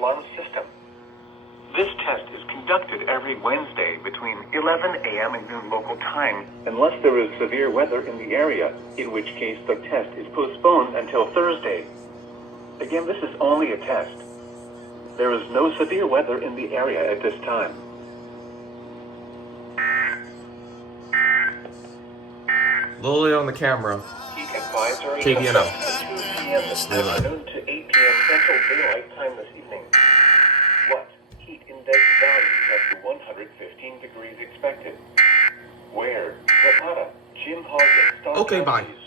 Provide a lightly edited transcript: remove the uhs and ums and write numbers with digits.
alarm system. This test is conducted every Wednesday between 11 a.m. and noon local time, unless there is severe weather in the area, in which case the test is postponed until Thursday. Again, this is only a test. There is no severe weather in the area at this time. Lily on the camera. Heat advisory KBNL. from 2 p.m. this afternoon to 8 p.m. Central Daylight Time this evening. What? Heat index values up to 115 degrees expected. Where? Zapata, Jim Hog, and Star Okay, bye. Counties